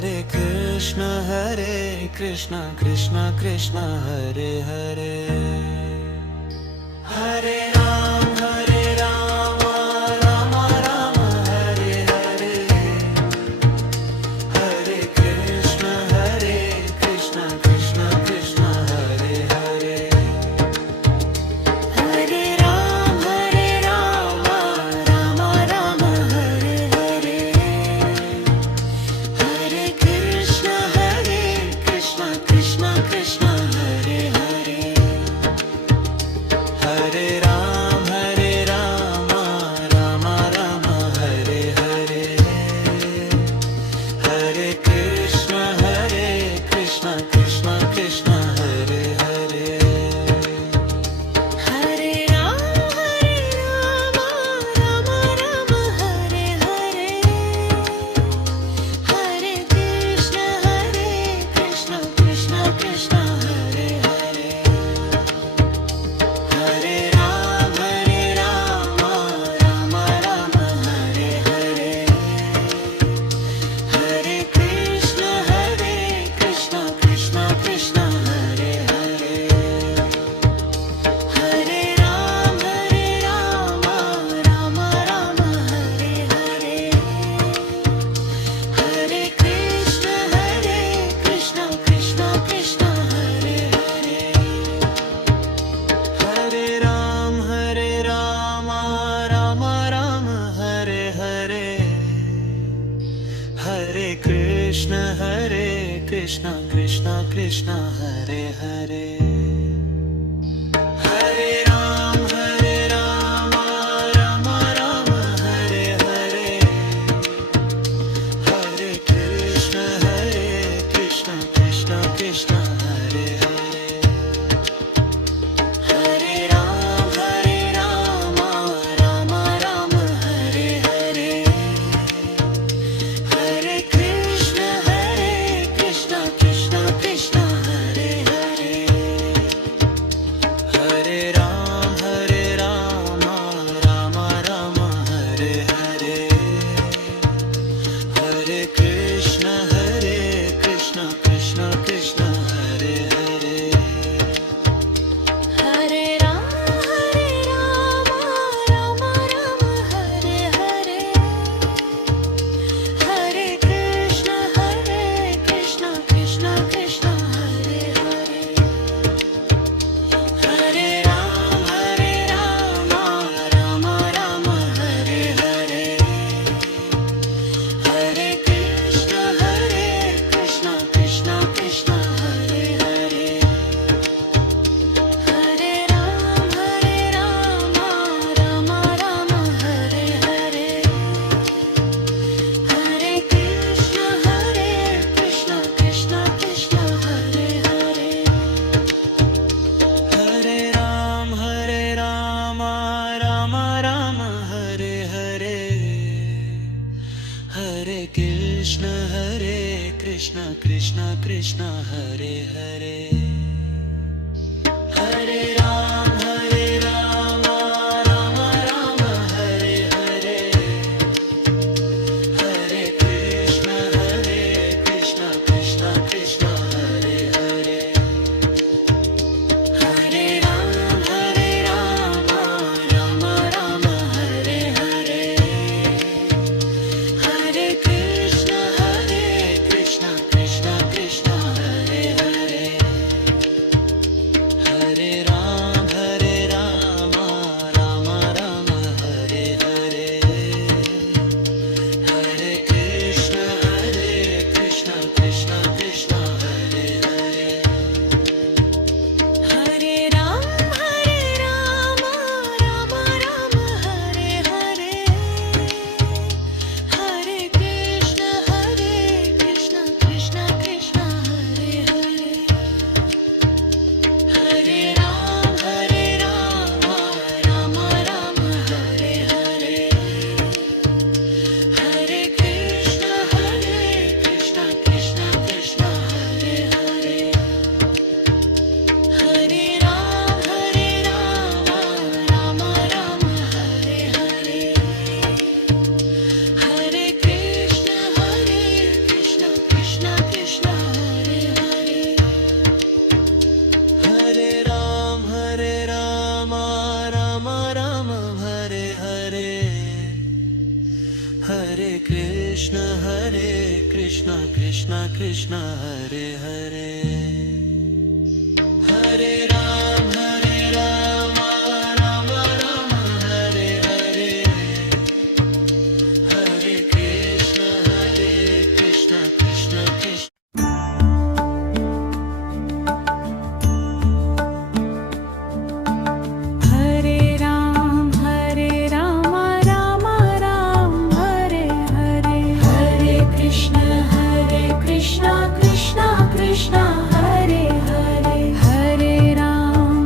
Hare Krishna Krishna Krishna Hare Hare Hare Rama Rama Rama Hare Hare Hare Krishna Krishna Krishna Hare Hare Hare Rama Rama Rama Hare Hare Hare Krishna Krishna Krishna Hare Hare Hare Rama Rama Rama Hare Hare Hare Krishna Krishna Krishna Hare Hare Hare Rama Rama Rama Hare Hare Hare Krishna Krishna Krishna Hare Hare Hare Rama Rama Rama Hare Hare Hare Krishna Krishna Krishna Hare Hare Hare Rama Rama Rama Hare Hare Hare Krishna Krishna Krishna Hare Hare Hare Rama Rama Hare Hare Hare Krishna Krishna Krishna Hare Hare Hare Rama Rama Hare Hare Hare Krishna Krishna Krishna Hare Hare Hare Rama Rama Hare Hare Hare Krishna Krishna Krishna Hare Hare Hare Rama Rama Hare Hare Hare Krishna Krishna Krishna Hare Hare Hare Rama Rama Hare Hare Hare Krishna Krishna Krishna Hare Hare Hare Rama Rama Hare Hare Hare Krishna Krishna Krishna Hare Hare Hare Rama Rama Hare Hare Hare Krishna Krishna Krishna Hare Hare Hare Rama Rama Hare Hare Hare Krishna Krishna Krishna Hare Hare Hare Rama Rama Hare Hare Hare Krishna Krishna Hare Hare Hare Rama Rama Hare Hare Hare Krishna Krishna Hare Hare Hare Rama Krishna Krishna Hare Hare Hare Ram Ram Ram Hare Hare Hare Krishna Krishna Krishna Hare Ram Ram Ram Hare Hare Hare Krishna Krishna Krishna Hare Hare Hare Ram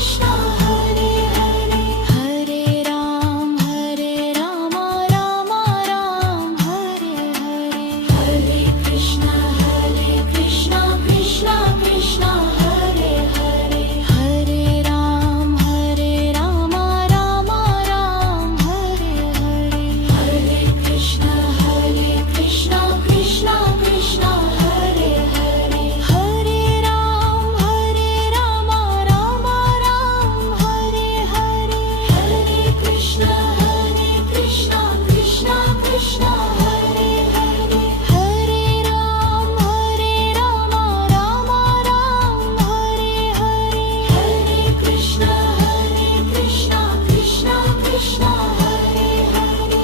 Krishna Hare Hare Hare Ram Rama Ram Hare Hare Hare Krishna Krishna Krishna Hare Hare Hare Ram Rama Rama Ram Hare Hare Hare Krishna Krishna Krishna Hare Hare Hare Ram Rama Rama Ram Hare Hare Hare Krishna Krishna Krishna Hare Hare Hare Ram Rama Rama Ram Hare Hare Hare Krishna Krishna Krishna Hare Hare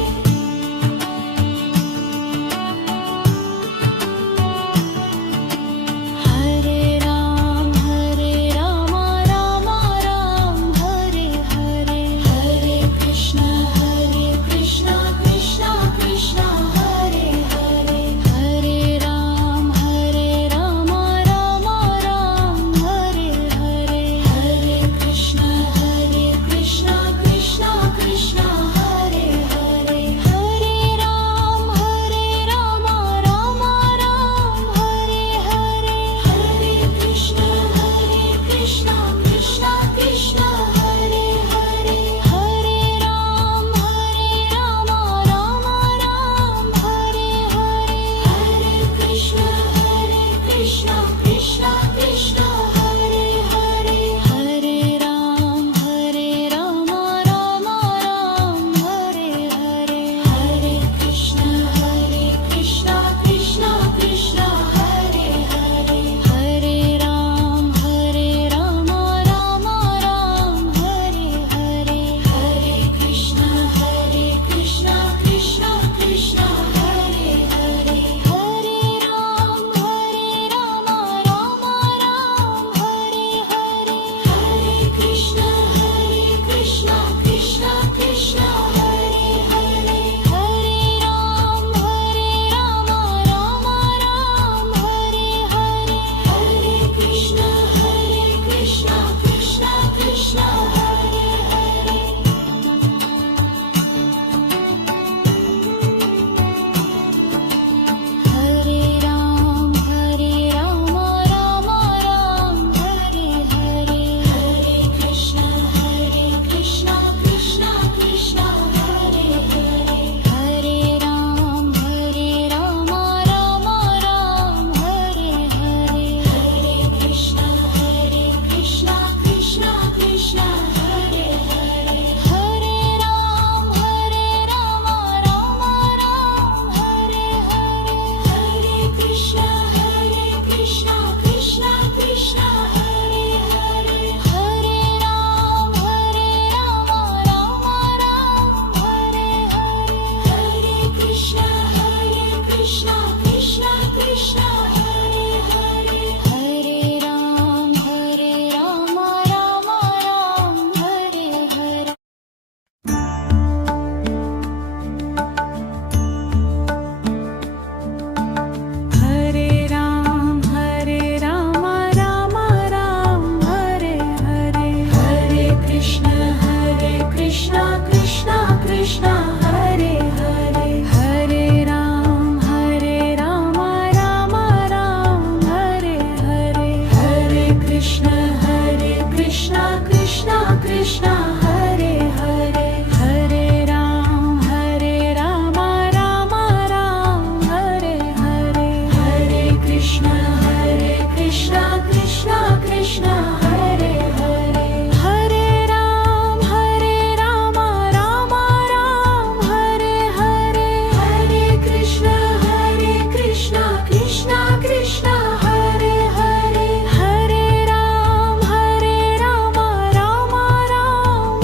Hare Ram Rama Rama Ram Hare Hare Hare Krishna Krishna Krishna Hare Hare Hare Ram Rama Rama Ram Hare Hare Hare Krishna Krishna Krishna Hare Hare Hare Ram Rama Rama Ram Hare Hare Hare Krishna Krishna Krishna Hare Hare Hare Ram Rama Rama Ram Hare Hare Hare Krishna Krishna Krishna Hare Hare Hare Ram Rama Rama Ram Hare Hare Hare Krishna Krishna Krishna Hare Hare Hare Ram Rama Rama Ram Hare Hare Hare Krishna Krishna Krishna Hare Hare Hare Ram Rama Rama Ram Hare Hare Hare Krishna Krishna Krishna Hare Hare Hare Ram Rama Rama Ram Hare Hare Hare Krishna Krishna Krishna Hare Hare Hare Ram Rama Rama Ram Hare Hare Hare Krishna Krishna Krishna Hare Hare Hare Ram Rama Rama Ram Hare Hare Hare Krishna Krishna Krishna Hare Hare Hare Ram Rama Rama Ram Hare Hare Hare Krishna Krishna Krishna Hare Hare Hare Ram Rama Rama Ram Hare Hare Hare Krishna Krishna Krishna Hare Hare Hare Ram Rama Rama Ram Hare Hare Hare Ram Rama Rama Ram Hare Hare Hare Krishna Krishna Krishna Hare Hare Hare Ram Rama Rama Ram Hare Hare Hare Krishna Krishna Krishna Hare Hare Hare Ram Rama Rama Ram Hare Hare Hare Krishna Krishna Krishna Hare Hare Hare Ram Rama Rama Ram Hare Hare Hare Krishna Krishna Krishna Hare Hare Hare Ram Rama Rama Ram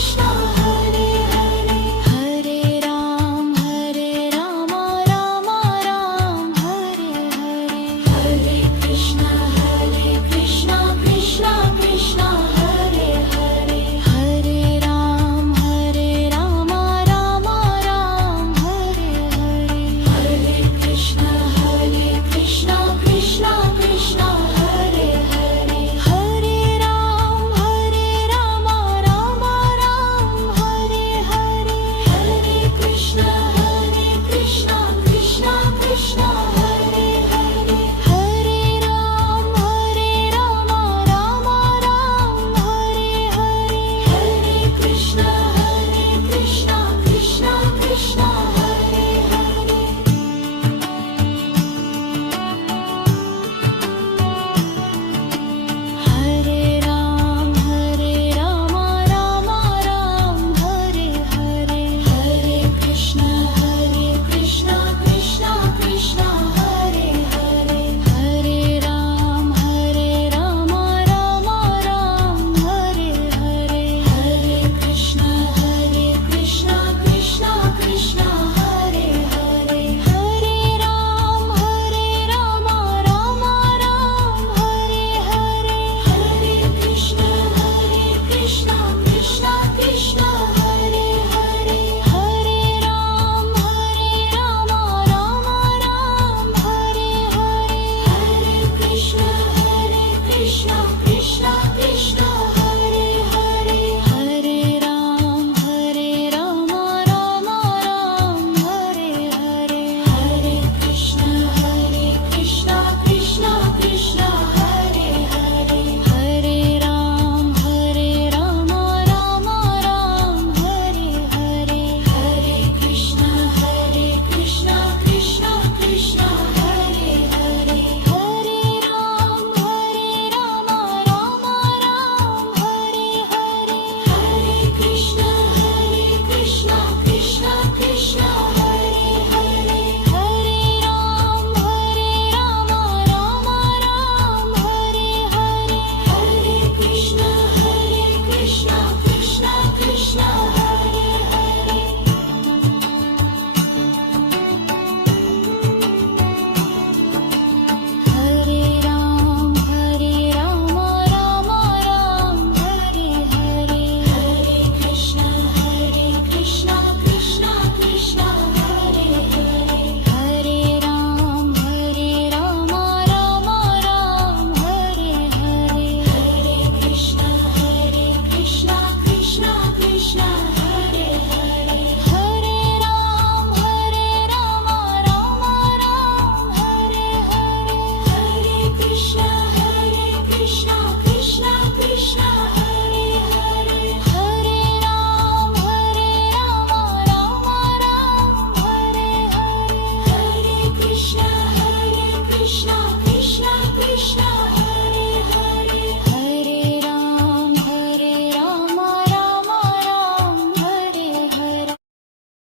Krishna